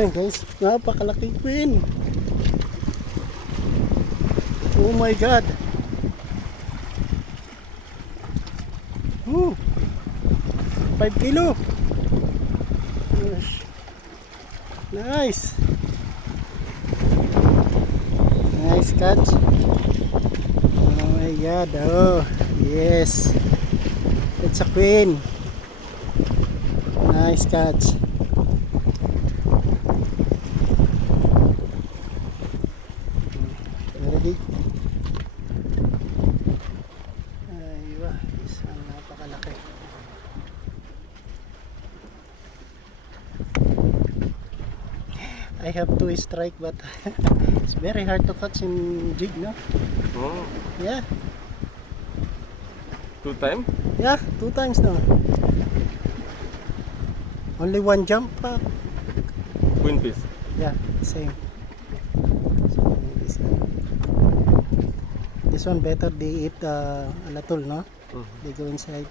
Ayan guys, napakalaking queen. Oh my god. Oh, 5 kilo. Yes. Nice. Nice catch. Oh my god. Oh, yes. It's a queen. Nice catch. Ready? Aywa, isang napakalaki. I have to strike but it's very hard to catch in jig, no? Oh, Yeah, 2 times? yeah, 2 times now. Only one jump pa. Queen fish. Yeah, same. So, this one better they eat alatol, no? They go inside.